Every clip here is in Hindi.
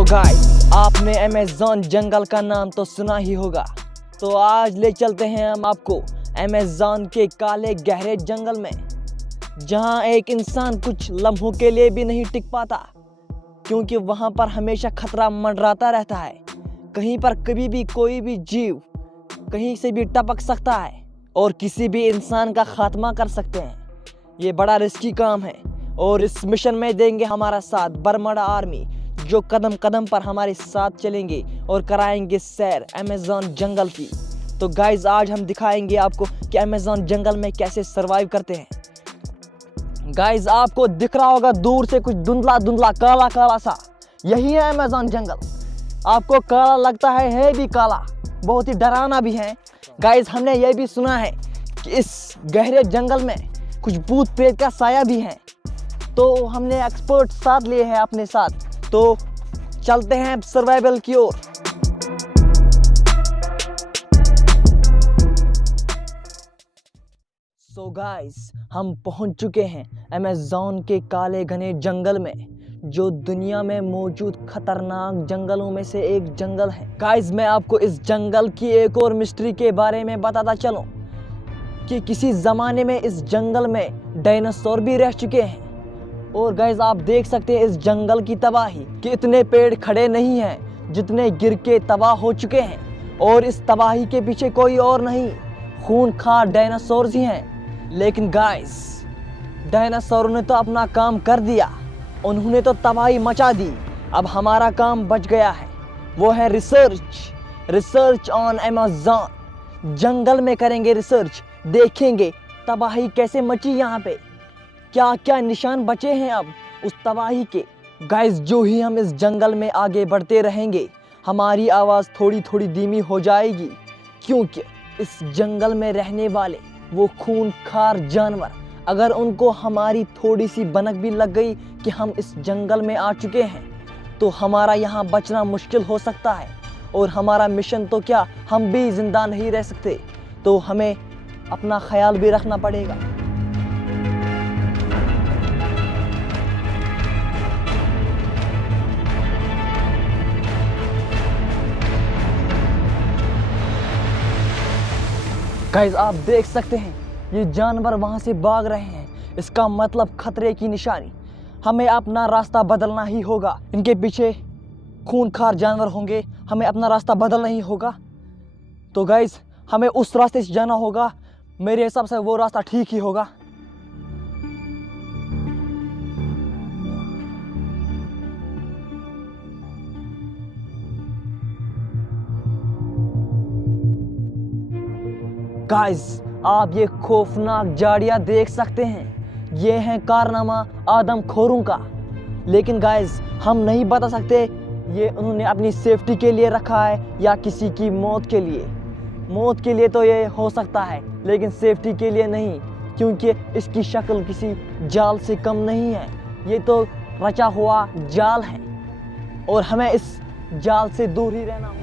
तो गाइस, आपने अमेज़न जंगल का नाम तो सुना ही होगा। तो आज ले चलते हैं हम आपको अमेज़न के काले गहरे जंगल में, जहां एक इंसान कुछ लम्हों के लिए भी नहीं टिक पाता, क्योंकि वहां पर हमेशा खतरा मंडराता रहता है। कहीं पर कभी भी कोई भी जीव कहीं से भी टपक सकता है और किसी भी इंसान का खात्मा कर सकते हैं। ये बड़ा रिस्की काम है और इस मिशन में देंगे हमारा साथ बरमुडा आर्मी, जो कदम कदम पर हमारे साथ चलेंगे और कराएंगे सैर अमेज़न जंगल की। तो गाइज, आज हम दिखाएंगे आपको कि अमेज़न जंगल में कैसे सरवाइव करते हैं। गाइज, आपको दिख रहा होगा दूर से कुछ धुंधला धुंधला काला काला सा, यही है अमेज़न जंगल। आपको काला लगता है भी काला, बहुत ही डरावना भी है। गाइज, हमने ये भी सुना है कि इस गहरे जंगल में कुछ भूत प्रेत का साया भी है। तो हमने एक्सपर्ट साथ लिए हैं अपने साथ, तो चलते हैं सर्वाइवल की ओर। सो गाइस, हम पहुंच चुके हैं अमेज़न के काले घने जंगल में, जो दुनिया में मौजूद खतरनाक जंगलों में से एक जंगल है। गाइस, मैं आपको इस जंगल की एक और मिस्ट्री के बारे में बताता चलूं कि किसी ज़माने में इस जंगल में डायनासोर भी रह चुके हैं। और गाइस, आप देख सकते हैं इस जंगल की तबाही कि इतने पेड़ खड़े नहीं हैं जितने गिर के तबाह हो चुके हैं। और इस तबाही के पीछे कोई और नहीं, खूंखार डायनासोर्स ही हैं। लेकिन गाइस, डायनासोरों ने तो अपना काम कर दिया, उन्होंने तो तबाही मचा दी। अब हमारा काम बच गया है, वो है रिसर्च ऑन अमेज़न। जंगल में करेंगे रिसर्च, देखेंगे तबाही कैसे मची, यहाँ पे क्या क्या निशान बचे हैं अब उस तबाही के। गाइस, जो ही हम इस जंगल में आगे बढ़ते रहेंगे, हमारी आवाज़ थोड़ी थोड़ी धीमी हो जाएगी, क्योंकि इस जंगल में रहने वाले वो खूंखार जानवर, अगर उनको हमारी थोड़ी सी भनक भी लग गई कि हम इस जंगल में आ चुके हैं, तो हमारा यहाँ बचना मुश्किल हो सकता है। और हमारा मिशन तो क्या, हम भी जिंदा नहीं रह सकते। तो हमें अपना ख्याल भी रखना पड़ेगा। गाइस, आप देख सकते हैं ये जानवर वहां से भाग रहे हैं, इसका मतलब खतरे की निशानी। हमें अपना रास्ता बदलना ही होगा। इनके पीछे खूंखार जानवर होंगे, हमें अपना रास्ता बदलना ही होगा। तो गाइस, हमें उस रास्ते से जाना होगा। मेरे हिसाब से वो रास्ता ठीक ही होगा। गाइस, आप ये खौफनाक झाड़ियाँ देख सकते हैं, ये हैं कारनामा आदमखोरों का। लेकिन गाइस, हम नहीं बता सकते ये उन्होंने अपनी सेफ्टी के लिए रखा है या किसी की मौत के लिए। मौत के लिए तो ये हो सकता है, लेकिन सेफ्टी के लिए नहीं, क्योंकि इसकी शक्ल किसी जाल से कम नहीं है। ये तो रचा हुआ जाल है और हमें इस जाल से दूर ही रहना होगा।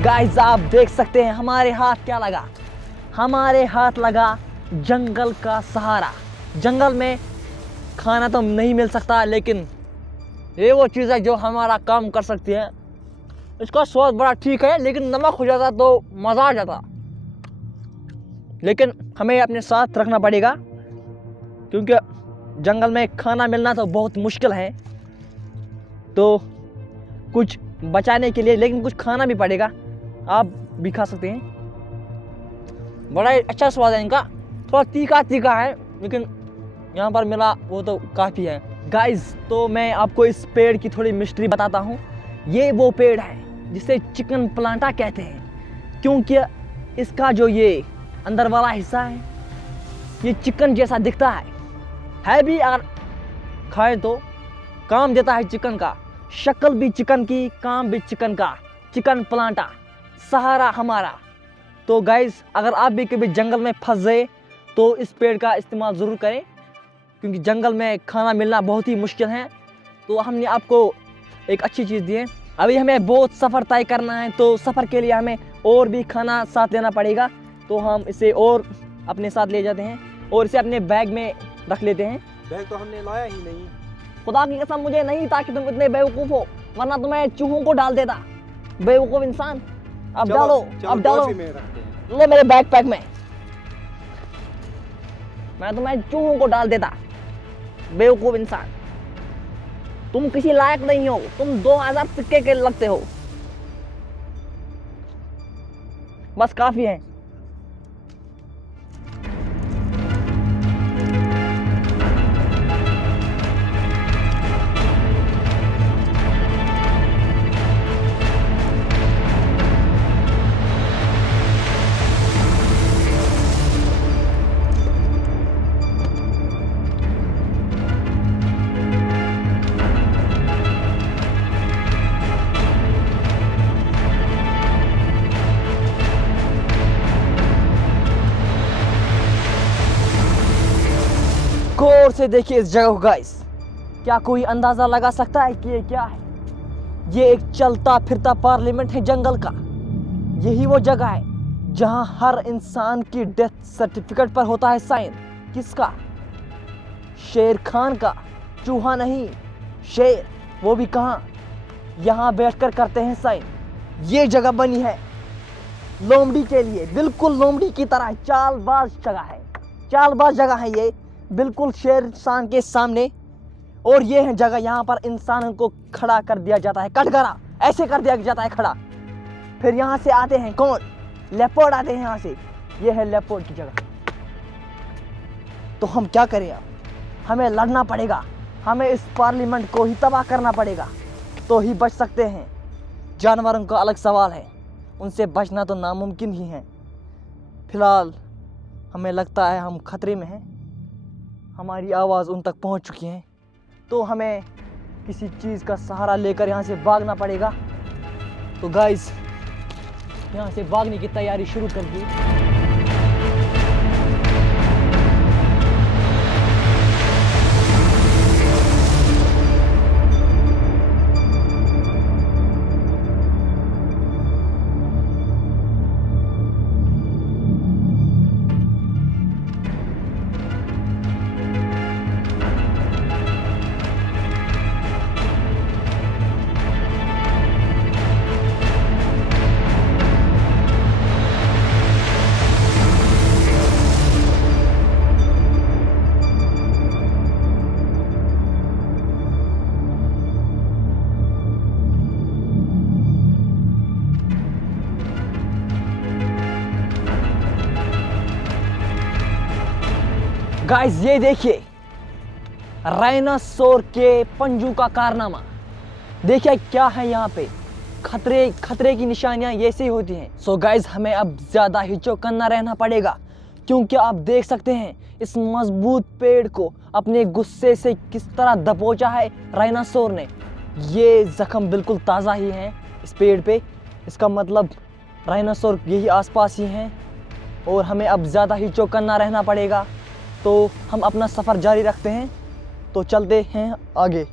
गाइस, आप देख सकते हैं हमारे हाथ क्या लगा। हमारे हाथ लगा जंगल का सहारा। जंगल में खाना तो नहीं मिल सकता, लेकिन ये वो चीज़ है जो हमारा काम कर सकती है। इसका स्वाद बड़ा ठीक है, लेकिन नमक हो जाता तो मज़ा आ जाता। लेकिन हमें अपने साथ रखना पड़ेगा, क्योंकि जंगल में खाना मिलना तो बहुत मुश्किल है। तो कुछ बचाने के लिए, लेकिन कुछ खाना भी पड़ेगा। आप भी खा सकते हैं, बड़ा अच्छा स्वाद है इनका। थोड़ा तीखा तीखा है, लेकिन यहाँ पर मिला वो तो काफ़ी है। गाइस, तो मैं आपको इस पेड़ की थोड़ी मिस्ट्री बताता हूँ। ये वो पेड़ है जिसे चिकन प्लांटा कहते हैं, क्योंकि इसका जो ये अंदर वाला हिस्सा है ये चिकन जैसा दिखता है भी, अगर खाए तो काम देता है चिकन का, शक्ल भी चिकन की, काम भी चिकन का। चिकन प्लांटा, सहारा हमारा। तो गाइस, अगर आप भी कभी जंगल में फंस गए तो इस पेड़ का इस्तेमाल ज़रूर करें, क्योंकि जंगल में खाना मिलना बहुत ही मुश्किल है। तो हमने आपको एक अच्छी चीज़ दी है। अभी हमें बहुत सफ़र तय करना है, तो सफ़र के लिए हमें और भी खाना साथ लेना पड़ेगा। तो हम इसे और अपने साथ ले जाते हैं और इसे अपने बैग में रख लेते हैं। बैग तो हमने लाया ही नहीं। खुदा की कसम मुझे नहीं था कि तुम इतने बेवकूफ़ हो, वरना तुम्हें चूहों को डाल देता। बेवकूफ़ इंसान। अब डालो, अब डालो, लो मेरे बैकपैक में, मैं तुम्हें चूहों को डाल देता। बेवकूफ़ इंसान, तुम किसी लायक नहीं हो, तुम 2000 सिक्के के लगते हो। बस काफ़ी है। गौर से देखिए इस जगह को गाइस। क्या कोई अंदाजा लगा सकता है कि ये क्या है? ये एक चलता फिरता पार्लियामेंट है जंगल का। यही वो जगह है जहां हर इंसान की डेथ सर्टिफिकेट पर होता है साइन। किसका? शेर खान का। चूहा नहीं, शेर। वो भी कहां? यहां बैठकर करते हैं साइन। ये जगह बनी है लोमड़ी के लिए, बिल्कुल लोमड़ी की तरह। चालबाज जगह है, चालबाज जगह है ये, बिल्कुल शेर शान के सामने। और ये है जगह, यहाँ पर इंसानों को खड़ा कर दिया जाता है, कटघरा ऐसे कर दिया जाता है खड़ा। फिर यहाँ से आते हैं कौन? लेपर्ड आते हैं यहाँ से। ये है लेपर्ड की जगह। तो हम क्या करें अब? हमें लड़ना पड़ेगा, हमें इस पार्लियामेंट को ही तबाह करना पड़ेगा, तो ही बच सकते हैं। जानवरों का अलग सवाल है, उनसे बचना तो नामुमकिन ही है। फिलहाल हमें लगता है हम खतरे में हैं, हमारी आवाज़ उन तक पहुंच चुकी है, तो हमें किसी चीज़ का सहारा लेकर यहाँ से भागना पड़ेगा। तो गाइस, यहाँ से भागने की तैयारी शुरू कर दी। गाइस, ये देखिए राइनासोर के पंजों का कारनामा। देखिए क्या है यहाँ पे, खतरे की निशानियाँ ऐसे ही होती हैं। सो गाइस, हमें अब ज़्यादा हिचौकन्ना रहना पड़ेगा, क्योंकि आप देख सकते हैं इस मजबूत पेड़ को अपने गुस्से से किस तरह दबोचा है राइनासोर ने। ये जख्म बिल्कुल ताज़ा ही है इस पेड़ पे, इसका मतलब राइनासोर यही आसपास ही हैं। और हमें अब ज़्यादा हिचौकन्ना रहना पड़ेगा। तो हम अपना सफ़र जारी रखते हैं, तो चलते हैं आगे।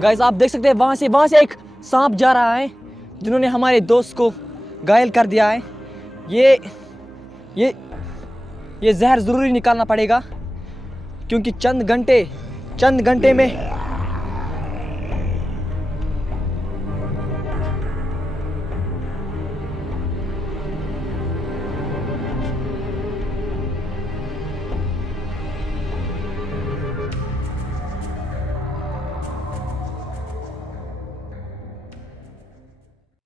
गाइस आप देख सकते हैं वहाँ से एक सांप जा रहा है जिन्होंने हमारे दोस्त को घायल कर दिया है। ये जहर ज़रूरी निकालना पड़ेगा क्योंकि चंद घंटे में